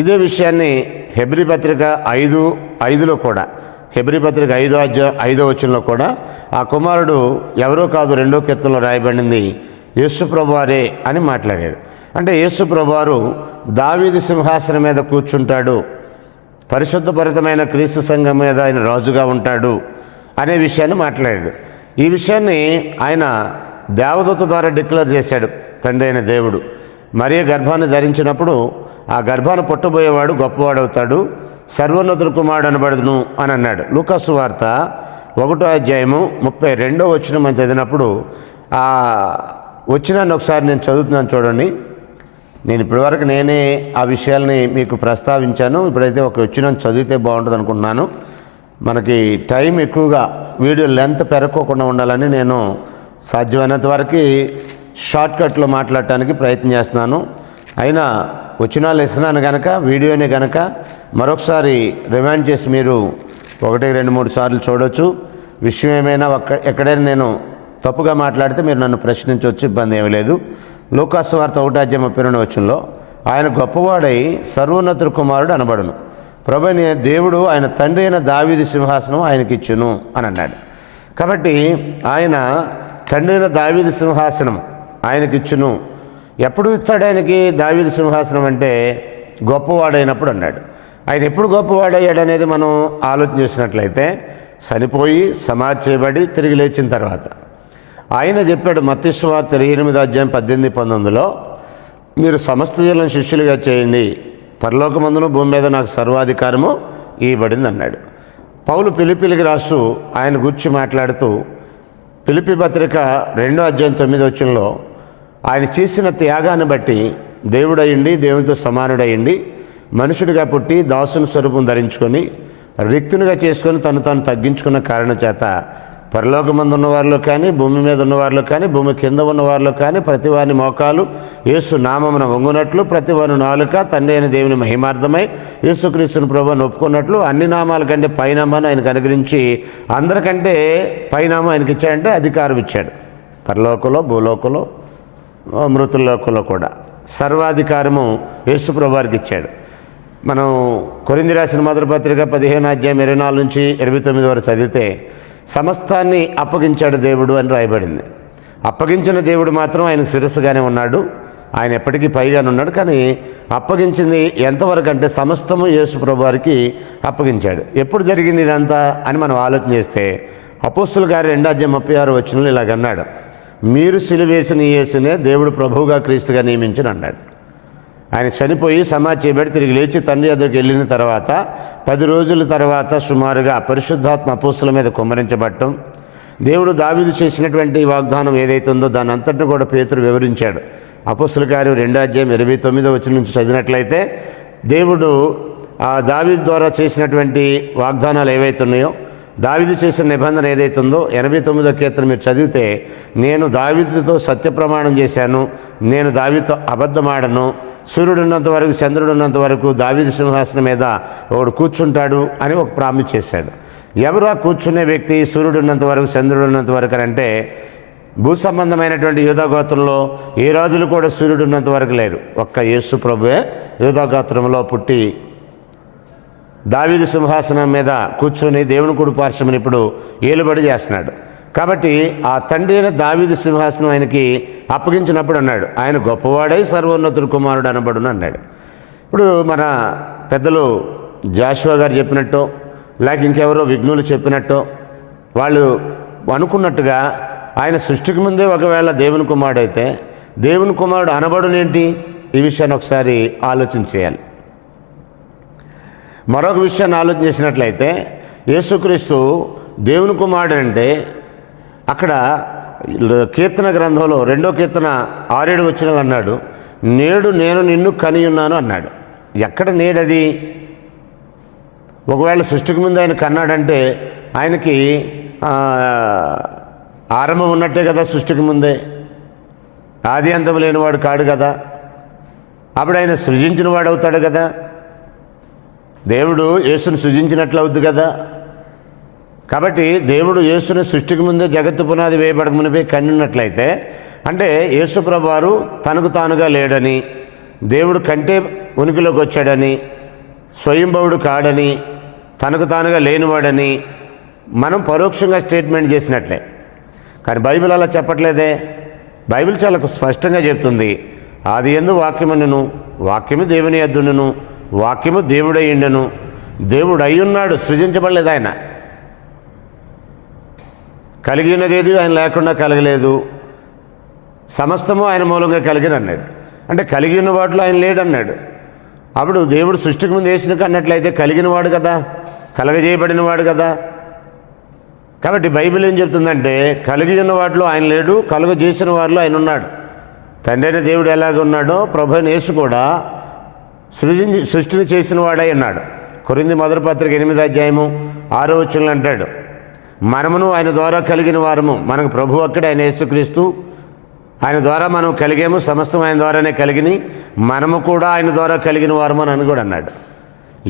ఇదే విషయాన్ని హెబ్రీ పత్రిక 5:5లో కూడా, హెబ్రీ పత్రిక 5వ వచనంలో కూడా ఆ కుమారుడు ఎవరో కాదు, 2వ కీర్తనలో రాయబడింది యేసు ప్రభువారే అని మాట్లాడాడు. అంటే యేసు ప్రభువారు దావీదు సింహాసనం మీద కూర్చుంటాడు, పరిశుద్ధపరితమైన క్రీస్తు సంఘం మీద ఆయన రాజుగా ఉంటాడు అనే విషయాన్ని మాట్లాడాడు. ఈ విషయాన్ని ఆయన దేవదూత ద్వారా డిక్లేర్ చేశాడు. తండ్రి అయిన దేవుడు మరియ గర్భాన్ని ధరించినప్పుడు ఆ గర్భాన్ని పుట్టబోయేవాడు గొప్పవాడు అవుతాడు, సర్వోన్నతుల కుమారుడు అనబడును అని అన్నాడు. లూకాసు వార్త 1వ అధ్యాయము 32వ వచనం మనం చదివినప్పుడు ఆ వచనాన్ని ఒకసారి నేను చదువుతున్నాను చూడండి. నేను ఇప్పటివరకు నేనే ఆ విషయాల్ని మీకు ప్రస్తావించాను. ఇప్పుడైతే ఒక వచనం చదివితే బాగుంటుంది అనుకుంటున్నాను. మనకి టైం ఎక్కువగా వీడియో లెంత్ పెరగకుండా ఉండాలని నేను సాధ్యమైనంత వరకు షార్ట్కట్లో మాట్లాడటానికి ప్రయత్నం చేస్తున్నాను. అయినా వచనాలు ఇస్తున్నాను కనుక వీడియోని కనుక మరొకసారి రిమైండ్ చేసి మీరు 1, 2, 3 సార్లు చూడవచ్చు. విషయం ఏమైనా ఎక్కడైనా నేను తప్పుగా మాట్లాడితే మీరు నన్ను ప్రశ్నించవచ్చు, ఇబ్బంది ఏమీ లేదు. లూకాసు వార్త 1వ అధ్యాయం 32వ వచనంలో ఆయన గొప్పవాడై సర్వోన్నతుల కుమారుడు అనబడును, ప్రభువైన దేవుడు ఆయన తండ్రి అయిన దావీదు సింహాసనం ఆయనకి ఇచ్చును అని అన్నాడు. కాబట్టి ఆయన తండ్రి అయిన దావీదు సింహాసనం ఆయనకి ఇచ్చును. ఎప్పుడు ఇస్తాడు ఆయనకి దావీదు సింహాసనం అంటే గొప్పవాడైనప్పుడు అన్నాడు. ఆయన ఎప్పుడు గొప్పవాడయ్యాడు అనేది మనం ఆలోచన చేసినట్లయితే చనిపోయి సమాధి చేయబడి తిరిగి లేచిన తర్వాత ఆయన చెప్పాడు మత్తయి సువార్త 28వ అధ్యాయం 18-19లో మీరు సమస్త జనులను శిష్యులుగా చేయండి, పరలోకమందును భూమి మీద నాకు సర్వాధికారము ఇవ్వబడింది అన్నాడు. పౌలు ఫిలిప్పీలకు రాస్తూ ఆయన గురించి మాట్లాడుతూ ఫిలిప్పీ పత్రిక 2వ అధ్యాయం 9వ వచనంలో ఆయన చేసిన త్యాగాన్ని బట్టి దేవుడయ్యండి, దేవునితో సమానుడయ్యండి, మనుషుడిగా పుట్టి దాసుని స్వరూపం ధరించుకొని రిక్తునిగా చేసుకొని తను తాను తగ్గించుకున్న కారణం చేత పరలోకమందు ఉన్నవారిలో కానీ భూమి మీద ఉన్నవారిలో కానీ భూమి కింద ఉన్నవారిలో కానీ ప్రతి వారి మోకాలు యేసు నామమున వంగునట్లు ప్రతి వారి నాలుక తండ్రి అయిన దేవుని మహిమార్థమై యేసుక్రీస్తుని ప్రభువుని ఒప్పుకున్నట్లు అన్ని నామాల కంటే పైనామాన్ని ఆయనకు అనుగ్రహించి అందరికంటే పైనామా ఆయనకి ఇచ్చాడంటే అధికారం ఇచ్చాడు. పరలోకంలో భూలోకంలో మృతుల్లోకంలో కూడా సర్వాధికారము యేసు ప్రభువారికి ఇచ్చాడు. మనం కొరింథీ రాసిన మొదటి పత్రిక 15వ అధ్యాయం 24 నుంచి 29 వరకు చదివితే సమస్తాన్ని అప్పగించాడు దేవుడు అని రాయబడింది. అప్పగించిన దేవుడు మాత్రం ఆయన శిరస్సుగానే ఉన్నాడు, ఆయన ఎప్పటికీ పైగానే ఉన్నాడు. కానీ అప్పగించింది ఎంతవరకు అంటే సమస్తము యేసు ప్రభువారికి అప్పగించాడు. ఎప్పుడు జరిగింది ఇదంతా అని మనం ఆలోచన చేస్తే అపోస్తుల గారి 2వ అధ్యాయం 36వ వచనంలో ఇలాగన్నాడు, మీరు సిలువేసిన యేసునే దేవుడు ప్రభువుగా క్రీస్తుగా నియమించిన అన్నాడు. ఆయన చనిపోయి సమాధి చేయబడి తిరిగి లేచి తండ్రి దగ్గరికి వెళ్ళిన తర్వాత 10 రోజుల తర్వాత సుమారుగా పరిశుద్ధాత్మ అపోస్తుల మీద కుమ్మరించబడటం, దేవుడు దావీదు చేసినటువంటి వాగ్దానం ఏదైతుందో దాని అంతటిని కూడా పేతురు వివరించాడు. అపోస్తుల కార్యం 2వ అధ్యాయం 29వ వచనం నుంచి చదివినట్లయితే దేవుడు ఆ దావీదు ద్వారా చేసినటువంటి వాగ్దానాలు ఏవైతున్నాయో, దావీదు చేసిన నిబంధన ఏదైతుందో 89వ కీర్తన మీరు చదివితే, నేను దావీదుతో సత్యప్రమాణం చేశాను, నేను దావీదుతో అబద్ధమాడను, సూర్యుడు ఉన్నంత వరకు చంద్రుడు ఉన్నంత వరకు దావీదు సింహాసనం మీద ఒకడు కూర్చుంటాడు అని ఒక ప్రామిస్ చేశాడు. ఎవరు ఆ కూర్చునే వ్యక్తి? సూర్యుడు ఉన్నంత వరకు చంద్రుడు ఉన్నంత వరకు అంటే భూ సంబంధమైనటువంటి యూదాగోత్రంలో ఏ రాజులు కూడా సూర్యుడు ఉన్నంత వరకు లేరు. ఒక్క యేసు ప్రభువే యూదాగోత్రంలో పుట్టి దావీదు సింహాసనం మీద కూర్చొని దేవుని కుడి పార్శ్వమున ఇప్పుడు ఏలుబడి చేస్తున్నాడు. కాబట్టి ఆ తండ్రి అయిన దావీదు సింహాసనం ఆయనకి అప్పగించినప్పుడు అన్నాడు, ఆయన గొప్పవాడై సర్వోన్నతుడు కుమారుడు అనబడును అన్నాడు. ఇప్పుడు మన పెద్దలు జాషువా గారు చెప్పినట్టు లేక ఇంకెవరో విఘ్నులు చెప్పినట్టు వాళ్ళు అనుకున్నట్టుగా ఆయన సృష్టికి ముందే ఒకవేళ దేవుని కుమారుడు అయితే దేవుని కుమారుడు అనబడునేంటి? ఈ విషయాన్ని ఒకసారి ఆలోచన చేయాలి. మరొక విషయాన్ని ఆలోచన చేసినట్లయితే యేసుక్రీస్తు దేవుని కుమారుడు అంటే అక్కడ కీర్తన గ్రంథంలో 2వ కీర్తన 6-7 వచనాలు అన్నాడు, నేడు నేను నిన్ను కని ఉన్నాను అన్నాడు. ఎక్కడ నేడది? ఒకవేళ సృష్టికి ముందు ఆయన కన్నాడంటే ఆయనకి ఆరంభం ఉన్నట్టే కదా, సృష్టికి ముందే ఆది అంతం లేనివాడు కాడు కదా, అప్పుడు ఆయన సృజించిన వాడు అవుతాడు కదా, దేవుడు యేసుని సృజించినట్లు అవుద్ది కదా. కాబట్టి దేవుడు యేసుని సృష్టికి ముందే జగత్తు పునాది వేయబడక మునిపే కన్నున్నట్లయితే అంటే యేసు ప్రభువారు తనకు తానుగా లేడని, దేవుడు కంటే ఉనికిలోకి వచ్చాడని, స్వయంభవుడు కాడని, తనకు తానుగా లేనివాడని మనం పరోక్షంగా స్టేట్మెంట్ చేసినట్లే. కానీ బైబిల్ అలా చెప్పట్లేదే. బైబిల్ చాలా స్పష్టంగా చెప్తుంది, ఆది యందు వాక్యమును, వాక్యము దేవుని యొద్దనును, వాక్యము దేవుడయ్యుండెను, దేవుడు అయ్యున్నాడు, సృజించబడలేదు. ఆయన కలిగి ఉన్నదేది ఆయన లేకుండా కలగలేదు, సమస్తము ఆయన మూలంగా కలిగిన అన్నాడు. అంటే కలిగి ఉన్న వాటిలో ఆయన లేడన్నాడు. అప్పుడు దేవుడు సృష్టికి ముందు వేసినకు అన్నట్లయితే కలిగినవాడు కదా, కలగజేయబడినవాడు కదా. కాబట్టి బైబిల్ ఏం చెప్తుందంటే కలిగి ఉన్న వాటిలో ఆయన లేడు, కలుగజేసిన వారిలో ఆయన ఉన్నాడు. తండ్రి అయిన దేవుడు ఎలాగ ఉన్నాడో ప్రభు అయిన యేసు కూడా సృష్టిని చేసిన వాడై ఉన్నాడు. కొరింథీ మొదటి పత్రిక 8 అంటాడు, మనమును ఆయన ద్వారా కలిగిన వారము. మనకు ప్రభు అక్కడే ఆయన యేసుక్రీస్తు, ఆయన ద్వారా మనం కలిగాము, సమస్తం ఆయన ద్వారానే కలిగిని, మనము కూడా ఆయన ద్వారా కలిగిన వారము అని కూడా అన్నాడు.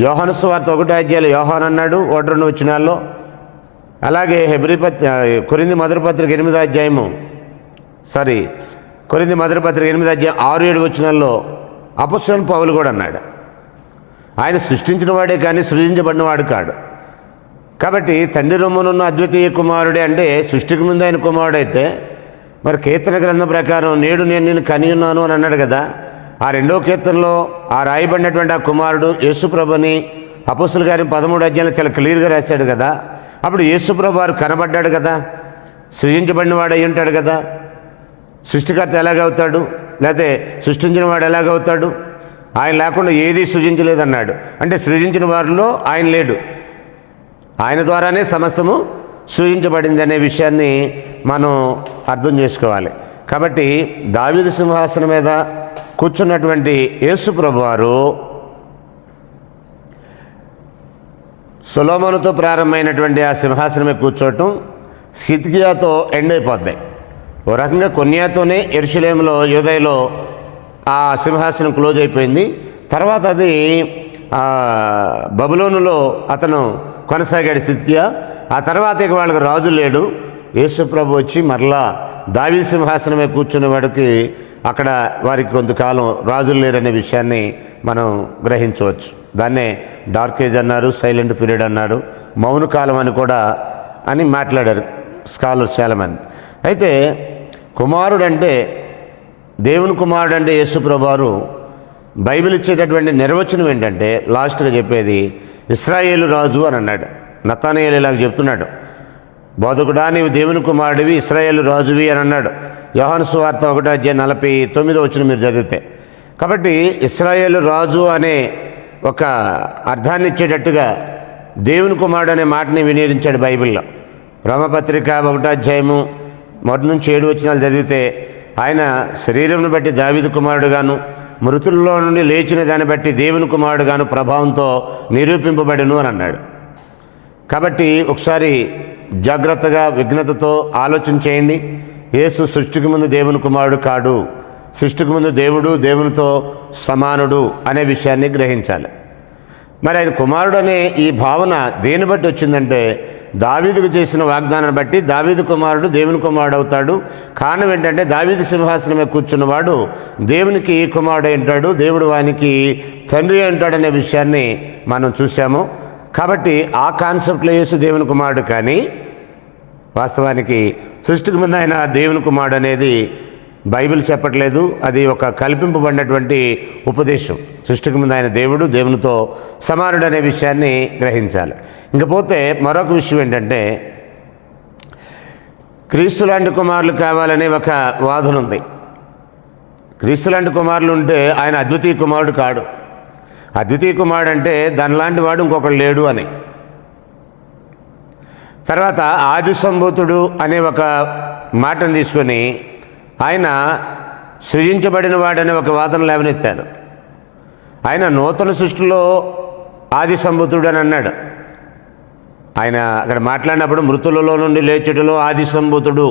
యోహాను సువార్త 1 యోహాను అన్నాడు 1-2 అలాగే కొరింథీ మొదటి పత్రిక 8 కొరింథీ మొదటి పత్రిక 8-7 అపొస్తలుడైన పౌలు కూడా అన్నాడు. ఆయన సృష్టించిన వాడే కానీ సృజించబడిన వాడు కాడు. కాబట్టి తండ్రి రొమ్మునున్న అద్వితీయ కుమారుడే అంటే సృష్టికి ముందు ఆయన కుమారుడైతే మరి కీర్తన గ్రంథం ప్రకారం నేడు నేను నిన్ను కని ఉన్నాను అని అన్నాడు కదా. ఆ 2వ కీర్తనలో ఆ రాయబడినటువంటి ఆ కుమారుడు యేసుప్రభుని అపొస్తలుల కార్యం 13 చాలా క్లియర్గా రాశాడు కదా. అప్పుడు యేసుప్రభు వారు కనబడ్డాడు కదా, సృజించబడిన వాడు అయి ఉంటాడు కదా. సృష్టికర్త ఎలాగవుతాడు, లేకపోతే సృష్టించిన వాడు ఎలాగవుతాడు? ఆయన లేకుండా ఏదీ సృజించలేదన్నాడు. అంటే సృజించిన వారిలో ఆయన లేడు, ఆయన ద్వారానే సమస్తము సృజించబడింది అనే విషయాన్ని మనం అర్థం చేసుకోవాలి. కాబట్టి దావీదు సింహాసనం మీద కూర్చున్నటువంటి యేసు ప్రభు వారు సొలొమోనుతో ప్రారంభమైనటువంటి ఆ సింహాసనమే కూర్చోవటం సిద్కియాతో ఎండ్ అయిపోద్ది. ఓ రకంగా కొన్యాతోనే యెరూషలేములో యూదయలో ఆ సింహాసనం క్లోజ్ అయిపోయింది. తర్వాత అది బబులోనులో అతను కొనసాగాడు సిద్కియా. ఆ తర్వాత ఇక వాళ్ళకి రాజు లేడు. యేసు ప్రభు వచ్చి మరలా దావీదు సింహాసనమే కూర్చునేవాడికి అక్కడ వారికి కొంతకాలం రాజులు లేరనే విషయాన్ని మనం గ్రహించవచ్చు. దాన్నే డార్క్ ఏజ్ అన్నారు, సైలెంట్ పీరియడ్ అన్నాడు, మౌన కాలం అని కూడా అని మాట్లాడారు స్కాలర్స్ చాలామంది. అయితే కుమారుడు అంటే దేవుని కుమారుడు అంటే యేసు ప్రభు వారు బైబిల్ ఇచ్చేటటువంటి నిర్వచనం ఏంటంటే లాస్ట్గా చెప్పేది ఇశ్రాయేలు రాజు అని అన్నాడు. నతనయేలు ఇలాగ చెప్తున్నాడు, బోధకుడా నీవు దేవుని కుమారుడివి, ఇశ్రాయేలు రాజువి అని అన్నాడు. యోహాను సువార్త 1:49 మీరు చదివితే. కాబట్టి ఇశ్రాయేలు రాజు అనే ఒక అర్థాన్ని ఇచ్చేటట్టుగా దేవుని కుమారుడు అనే మాటని వినియోగించాడు బైబిల్లో. రోమపత్రిక 1:1-7 చదివితే ఆయన శరీరంను బట్టి దావీదు కుమారుడుగాను, మృతుల్లో నుండి లేచిన దాన్ని బట్టి దేవుని కుమారుడుగాను ప్రభావంతో నిరూపింపబడిను అని అన్నాడు. కాబట్టి ఒకసారి జాగ్రత్తగా విఘ్నతతో ఆలోచన చేయండి. యేసు సృష్టికి ముందు దేవుని కుమారుడు కాడు, సృష్టికి ముందు దేవుడు దేవునితో సమానుడు అనే విషయాన్ని గ్రహించాలి. మరి ఆయన కుమారుడు అనే ఈ భావన దేని బట్టి వచ్చిందంటే దావీదుకు చేసిన వాగ్దానాన్ని బట్టి దావీదు కుమారుడు దేవుని కుమారుడు అవుతాడు. కారణం ఏంటంటే దావీదు సింహాసనమే కూర్చున్నవాడు దేవునికి కుమారుడు ఉంటాడు, దేవుడు వానికి తండ్రి ఉంటాడనే విషయాన్ని మనం చూసాము. కాబట్టి ఆ కాన్సెప్ట్లో యేసు దేవుని కుమారుడు, కానీ వాస్తవానికి సృష్టికి ముందు ఆయన దేవుని కుమారుడు అనేది బైబిల్ చెప్పట్లేదు. అది ఒక కల్పింపబడినటువంటి ఉపదేశం. సృష్టికి ముందు ఆయన దేవుడు దేవునితో సమానుడు అనే విషయాన్ని గ్రహించాలి. ఇంకపోతే మరొక విషయం ఏంటంటే క్రీస్తు లాంటి కుమారులు కావాలనే ఒక వాదన ఉంది. క్రీస్తు లాంటి కుమారులు ఉంటే ఆయన అద్వితీయ కుమారుడు కాడు. అద్వితీయ కుమారుడు అంటే దానిలాంటి వాడు ఇంకొకడు లేడు అని. తర్వాత ఆది సంభూతుడు అనే ఒక మాటను తీసుకొని ఆయన సృజించబడిన వాడనే ఒక వాదన లేవనెత్తాడు. ఆయన నూతన సృష్టిలో ఆది సంభూతుడు అని అన్నాడు. ఆయన అక్కడ మాట్లాడినప్పుడు మృతులలో నుండి లేచుటలో ఆది సంభూతుడు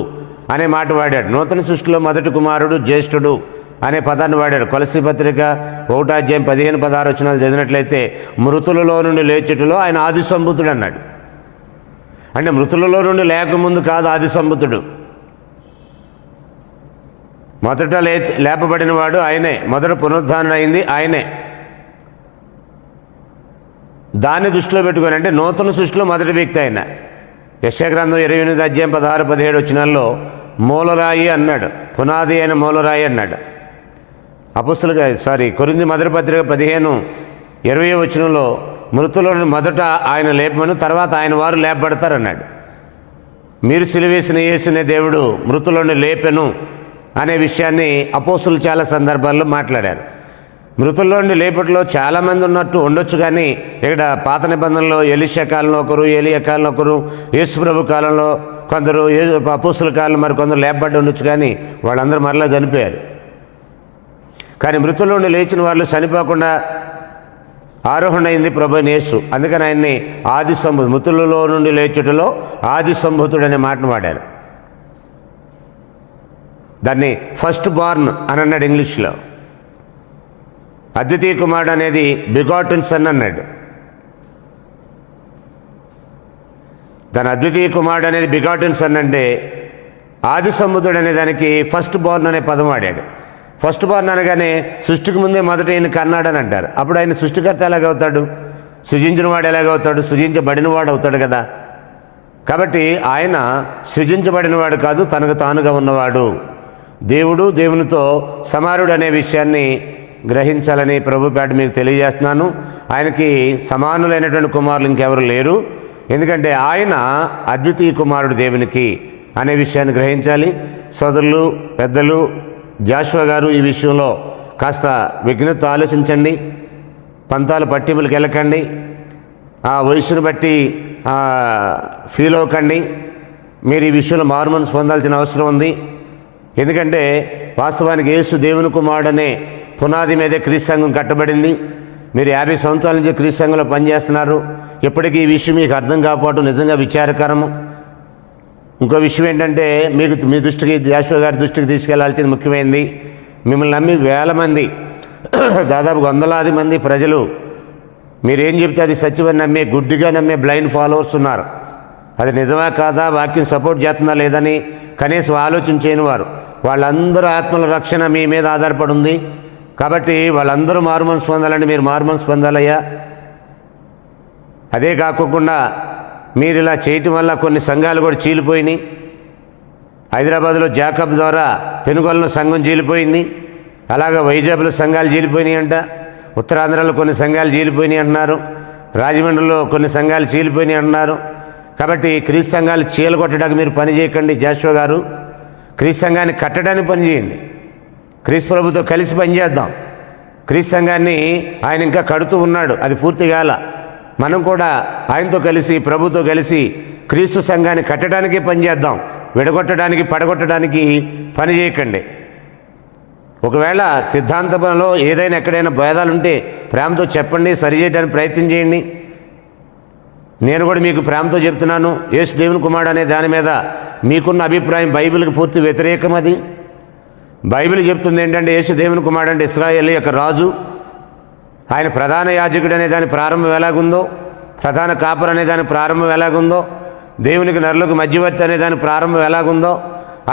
అనే మాట వాడాడు. నూతన సృష్టిలో మొదటి కుమారుడు జ్యేష్ఠుడు అనే పదాన్ని వాడాడు. కొలస్సీ పత్రిక 1:15-16 చదివినట్లయితే మృతులలో నుండి లేచుటలో ఆయన ఆది సంభూతుడు అన్నాడు. అంటే మృతులలో నుండి లేకముందు కాదు ఆది సంభూతుడు, మొదట లేపబడిన వాడు ఆయనే, మొదట పునరుద్ధానం అయింది ఆయనే. దాన్ని దృష్టిలో పెట్టుకొని, అంటే నూతన సృష్టిలో మొదటి వ్యక్తి ఆయన. యెషయా గ్రంథం 28 అధ్యాయం 16-17 వచనాల్లో మూలరాయి అన్నాడు, పునాది అయిన మూలరాయి అన్నాడు. కొరింథీ మొదటి పత్రిక 15:20 వచనంలో మృతులను మొదట ఆయన లేపమని, తర్వాత ఆయన వారు లేపబడతారన్నాడు. మీరు సిలువేసిన యేసునే దేవుడు మృతులను లేపెను అనే విషయాన్ని అపోస్తులు చాలా సందర్భాల్లో మాట్లాడారు. మృతుల్లోని లేపట్లో చాలామంది ఉన్నట్టు ఉండొచ్చు, కానీ ఇక్కడ పాత నిబంధనలో ఎలీషా కాలంలో ఒకరు, ఏలియా కాలంలో ఒకరు, యేసు ప్రభు కాలంలో కొందరు, అపోస్తుల కాలంలో మరి కొందరు లేపబడి ఉండొచ్చు, కానీ వాళ్ళందరూ మరలా చనిపోయారు. కానీ మృతుల్లో నుండి లేచిన వాళ్ళు చనిపోకుండా ఆరోహణ అయింది ప్రభు యేసు. అందుకని ఆయన్ని ఆది సంభూతుడు, మృతులలో నుండి లేచుటలో ఆది సంభూతుడు అనే మాటను వాడారు. దాన్ని ఫస్ట్ బార్న్ అని అన్నాడు ఇంగ్లీష్లో. అద్వితీయ కుమారుడు అనేది బిగాటెన్ సన్ అన్నాడు. దాని అద్వితీయ కుమారుడు అనేది బిగాటెన్ సన్ అంటే, ఆది సంభూతుడు అనే దానికి ఫస్ట్ బార్న్ అనే పదం వాడాడు. ఫస్ట్ బార్న్ అనగానే సృష్టికి ముందే మొదట ఈయన కన్నాడని అంటారు. అప్పుడు ఆయన సృష్టికర్త ఎలాగవుతాడు? సృజించిన వాడు ఎలాగవుతాడు? సృజించబడిన వాడు అవుతాడు కదా. కాబట్టి ఆయన సృజించబడినవాడు కాదు, తనకు తానుగా ఉన్నవాడు, దేవుడు దేవునితో సమానుడు అనే విషయాన్ని గ్రహించాలని ప్రభుపేట మీకు తెలియజేస్తున్నాను. ఆయనకి సమానులైనటువంటి కుమారులు ఇంకెవరు లేరు, ఎందుకంటే ఆయన అద్వితీయ కుమారుడు దేవునికి అనే విషయాన్ని గ్రహించాలి. సోదరులు, పెద్దలు, జాషువా గారు ఈ విషయంలో కాస్త విఘ్నత ఆలోచించండి. పంతాల పట్టింపులకు వెళ్ళకండి, ఆ వయసును బట్టి ఫీల్ అవ్వకండి. మీరు ఈ విషయంలో మారుమనసు పొందాల్సిన అవసరం ఉంది. ఎందుకంటే వాస్తవానికి యేసు దేవుని కుమారుడనే పునాది మీదే క్రీస్తు సంఘం కట్టబడింది. మీరు 50 సంవత్సరాల నుంచి క్రీస్తు సంఘంలో పనిచేస్తున్నారు, ఎప్పటికీ ఈ విషయం మీకు అర్థం కాకపోవడం నిజంగా విచారకరము. ఇంకో విషయం ఏంటంటే, మీ దృష్టికి, జాషువా గారి దృష్టికి తీసుకెళ్లాల్సింది ముఖ్యమైనది. మిమ్మల్ని నమ్మి వేల మంది, దాదాపు వందలాది మంది ప్రజలు మీరేం చెప్తే అది సత్యమని నమ్మే, గుడ్డిగా నమ్మే బ్లైండ్ ఫాలోవర్స్ ఉన్నారు. అది నిజమా కాదా, వాక్యం సపోర్ట్ చేస్తుందా లేదని కనీసం ఆలోచన చేయని వారు. వాళ్ళందరూ ఆత్మల రక్షణ మీ మీద ఆధారపడి ఉంది. కాబట్టి వాళ్ళందరూ మారుమనసు పొందాలంటే మీరు మారుమనసు పొందాలయ్యా. అదే కాకుండా మీరు ఇలా చేయటం వల్ల కొన్ని సంఘాలు కూడా చీలిపోయినాయి. హైదరాబాద్లో జాకబ్ ద్వారా పెనుగొలన సంఘం చీలిపోయింది. అలాగే వైజాగ్లో సంఘాలు చీలిపోయినాయి అంట. ఉత్తరాంధ్రలో కొన్ని సంఘాలు చీలిపోయినాయి అంటున్నారు. రాజమండ్రిలో కొన్ని సంఘాలు చీలిపోయినాయి అంటున్నారు. కాబట్టి క్రీస్తు సంఘాలు చీలగొట్టడానికి మీరు పని చేయకండి. జాషువా గారు, క్రీస్తు సంఘాన్ని కట్టడానికి పని చేయండి. క్రీస్తు ప్రభుతో కలిసి పనిచేద్దాం. క్రీస్తు సంఘాన్ని ఆయన ఇంకా కడుతూ ఉన్నాడు, అది పూర్తి కాల. మనం కూడా ఆయనతో కలిసి, ప్రభుతో కలిసి క్రీస్తు సంఘాన్ని కట్టడానికి పనిచేద్దాం. విడగొట్టడానికి, పడగొట్టడానికి పని చేయకండి. ఒకవేళ సిద్ధాంతంలో ఏదైనా ఎక్కడైనా భేదాలు ఉంటే ప్రేమతో చెప్పండి, సరిచేయడానికి ప్రయత్నం చేయండి. నేను కూడా మీకు ప్రేమతో చెప్తున్నాను, యేసు దేవుని కుమారుడు అనే దాని మీద మీకున్న అభిప్రాయం బైబిల్కి పూర్తి వ్యతిరేకం. అది బైబిల్ చెప్తుంది ఏంటంటే, యేసు దేవుని కుమారుడు అంటే ఇశ్రాయేలు యొక్క రాజు, ఆయన ప్రధాన యాజకుడు అనే దాని ప్రారంభం ఎలాగుందో, ప్రధాన కాపరు అనే దాని ప్రారంభం ఎలాగుందో, దేవునికి నరులకు మధ్యవర్తి అనే దాని ప్రారంభం ఎలాగుందో,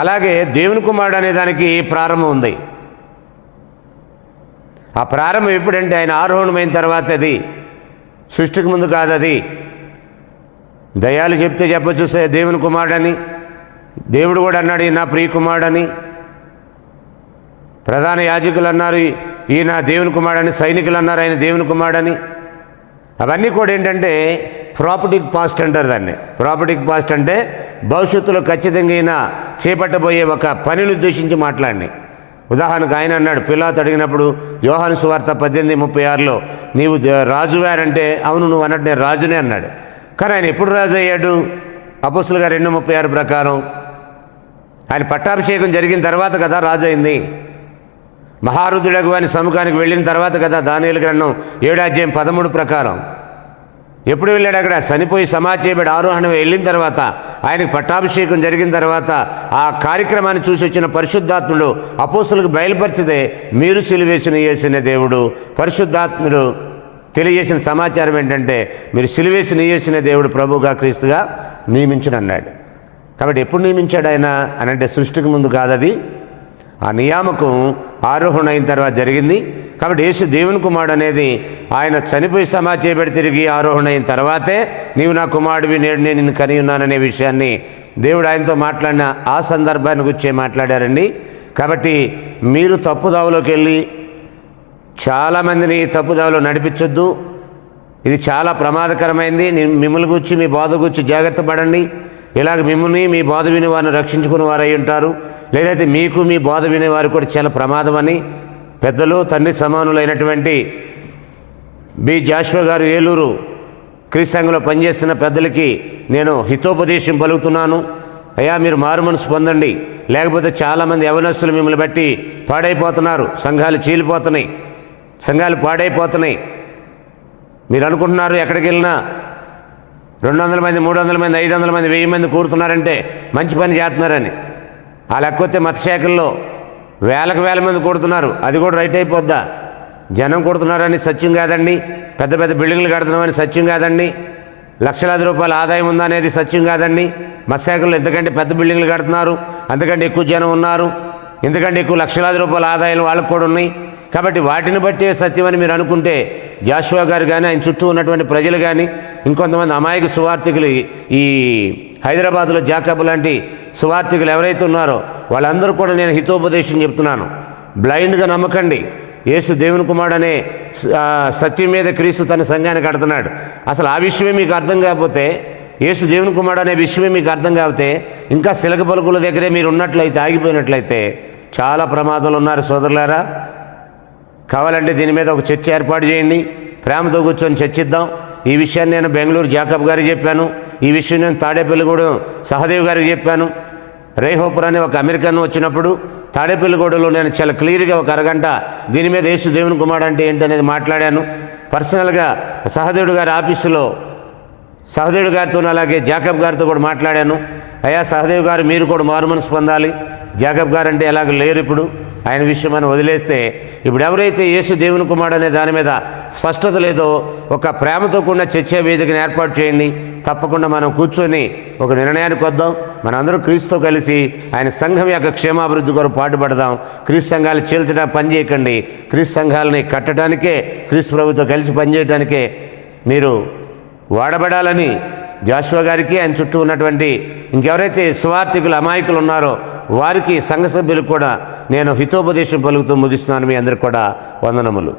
అలాగే దేవుని కుమారుడు అనే దానికి ప్రారంభం ఉంది. ఆ ప్రారంభం ఎప్పుడంటే ఆయన ఆరోహణమైన తర్వాత, అది సృష్టికి ముందు కాదు. అది దయాలు చెప్తే చెప్పచ్చు దేవుని కుమారుడని. దేవుడు కూడా అన్నాడు ఈయన నా ప్రియ కుమారుడని. ప్రధాన యాజకులు అన్నారు ఈయన దేవుని కుమారుడని. సైనికులు అన్నారు ఆయన దేవుని కుమారుడని. అవన్నీ కూడా ఏంటంటే ప్రాపర్టీకి పాస్ట్ అంటారు దాన్ని. ప్రాపర్టీకి పాస్ట్ అంటే భవిష్యత్తులో ఖచ్చితంగా ఈయన చేపట్టబోయే ఒక పనిని ఉద్దేశించి మాట్లాడినాయి. ఉదాహరణకు ఆయన అన్నాడు, పిలాతు అడిగినప్పుడు యోహాను సువార్త 18:36లో, నీవు రాజువారంటే అవును నువ్వు అన్నట్టు నేను రాజునే అన్నాడు. కానీ ఆయన ఎప్పుడు రాజు అయ్యాడు? అపోస్తుల గారు 2:36 ప్రకారం ఆయన పట్టాభిషేకం జరిగిన తర్వాత కదా రాజు అయింది. మహారుద్రుడగు వాని సముఖానికి వెళ్ళిన తర్వాత కదా. దానియేలు గ్రంథం 7:13 ప్రకారం ఎప్పుడు వెళ్ళాడు? అక్కడ చనిపోయి సమాధి చేయబడి ఆరోహణ వెళ్ళిన తర్వాత, ఆయనకు పట్టాభిషేకం జరిగిన తర్వాత ఆ కార్యక్రమాన్ని చూసి వచ్చిన పరిశుద్ధాత్ముడు అపోస్తులకు బయలుపరిచితే, మీరు సిలువేసిన యేసునే దేవుడు. పరిశుద్ధాత్ముడు తెలియజేసిన సమాచారం ఏంటంటే, మీరు సిలువేసిన యేసునే దేవుడు ప్రభువుగా క్రీస్తుగా నియమించును అన్నాడు. కాబట్టి ఎప్పుడు నియమించాడు ఆయన అని అంటే, సృష్టికి ముందు కాదది. ఆ నియామకం ఆరోహణ అయిన తర్వాత జరిగింది. కాబట్టి యేసు దేవుని కుమారుడు అనేది ఆయన చనిపోయి సమాధి చేయబడి తిరిగి ఆరోహణ అయిన తర్వాతే నీవు నా కుమారుడివి, నేడు నేను నిన్ను కని ఉన్నాననే విషయాన్ని దేవుడు ఆయనతో మాట్లాడిన ఆ సందర్భాన్ని గురించి మాట్లాడారండి. కాబట్టి మీరు తప్పుదావులోకి వెళ్ళి చాలామందిని తప్పుదావులో నడిపించొద్దు. ఇది చాలా ప్రమాదకరమైంది. మిమ్మల్ని గురించి, మీ బాధ గురించి జాగ్రత్త పడండి. ఇలాగ మిమ్మల్ని, మీ బాధ విని వారిని రక్షించుకుని వారు అయి ఉంటారు. లేదైతే మీకు మీ బాధ వినేవారు కూడా చాలా ప్రమాదమని పెద్దలు, తండ్రి సమానులైనటువంటి బి జాషువా గారు ఏలూరు క్రీస్తు సంఘంలో పనిచేస్తున్న పెద్దలకి నేను హితోపదేశం పలుకుతున్నాను. అయ్యా, మీరు మారు మనసు పొందండి. లేకపోతే చాలామంది యవనస్తులు మిమ్మల్ని బట్టి పాడైపోతున్నారు. సంఘాలు చీలిపోతున్నాయి, సంఘాలు పాడైపోతున్నాయి. మీరు అనుకుంటున్నారు ఎక్కడికి వెళ్ళినా 200 మంది, 300 మంది, 500 మంది, 1000 మంది కూడుతున్నారంటే మంచి పని చేస్తున్నారని. ఆ లెక్కొస్తే మతశాఖల్లో వేల మంది కూడుతున్నారు. అది కూడా రైట్ అయిపోద్దా? జనం కూడుతున్నారని సత్యం కాదండి. పెద్ద పెద్ద బిల్డింగ్లు కడుతున్నామని సత్యం కాదండి. లక్షలాది రూపాయల ఆదాయం ఉందనేది సత్యం కాదండి. మతశాఖల్లో ఎంతకంటే పెద్ద బిల్డింగ్లు కడుతున్నారు, అంతకంటే ఎక్కువ జనం ఉన్నారు, ఎందుకంటే ఎక్కువ లక్షలాది రూపాయల ఆదాయాలు వాళ్ళకు కూడా ఉన్నాయి. కాబట్టి వాటిని బట్టే సత్యమని మీరు అనుకుంటే జాషువా గారు కానీ, ఆయన చుట్టూ ఉన్నటువంటి ప్రజలు కానీ, ఇంకొంతమంది అమాయక సువార్థికులు, ఈ హైదరాబాద్లో జాకబ్ లాంటి సువార్థికులు ఎవరైతే ఉన్నారో వాళ్ళందరూ కూడా నేను హితోపదేశం చెప్తున్నాను. బ్లైండ్గా నమ్మకండి. యేసు దేవుని కుమారుడు అనే సత్యం మీద క్రీస్తు తన సంఘాన్ని కడుతున్నాడు. అసలు ఆ విషయమే మీకు అర్థం కాకపోతే, యేసు దేవుని కుమారుడు అనే విషయమే మీకు అర్థం కాకపోతే, ఇంకా సిలక పలుకుల దగ్గరే మీరు ఉన్నట్లయితే, ఆగిపోయినట్లయితే చాలా ప్రమాదాలు ఉన్నారు సోదరులారా. కావాలంటే దీని మీద ఒక చర్చ ఏర్పాటు చేయండి. ప్రేమతో కూర్చొని చర్చిద్దాం. ఈ విషయాన్ని నేను బెంగళూరు జాకబ్ గారికి చెప్పాను. ఈ విషయం నేను తాడేపల్లిగూడెం సహదేవ్ గారికి చెప్పాను. రేహోపర్ అనే ఒక అమెరికన్ వచ్చినప్పుడు తాడేపల్లిగూడెంలో నేను చాలా క్లియర్గా ఒక అరగంట దీని మీద యేసు దేవుని కుమారుడు అంటే ఏంటనేది మాట్లాడాను. పర్సనల్గా సహదేవుడు గారి ఆఫీసులో సహదేవుడు గారితో, అలాగే జాకబ్ గారితో కూడా మాట్లాడాను. అయ్యా సహదేవ్ గారు, మీరు కూడా మారు మనసు పొందాలి. జాకబ్ గారు అంటే ఎలాగ లేరు ఇప్పుడు, ఆయన విషయం అని వదిలేస్తే, ఇప్పుడు ఎవరైతే యేసు దేవుని కుమారుడు అనే దాని మీద స్పష్టత లేదో ఒక ప్రేమతో కూడిన చర్చా వేదికను ఏర్పాటు చేయండి. తప్పకుండా మనం కూర్చొని ఒక నిర్ణయానికి వద్దాం. మనందరూ క్రీస్తుతో కలిసి ఆయన సంఘం యొక్క క్షేమాభివృద్ధి కొరకు పాటుపడదాం. క్రీస్తు సంఘాలు చీల్చడానికి పని చేయకండి. క్రీస్తు సంఘాలని కట్టడానికే, క్రీస్తు ప్రభుతో కలిసి పనిచేయడానికే మీరు వాడబడాలని జాషువా గారికి, ఆయన చుట్టూ ఉన్నటువంటి ఇంకెవరైతే సువార్థికులు, అమాయకులు ఉన్నారో వారికి, సంఘ సభ్యులకు కూడా నేను హితోపదేశం పలుకుతూ ముగిస్తున్నాను. మీ అందరికీ కూడా వందనములు.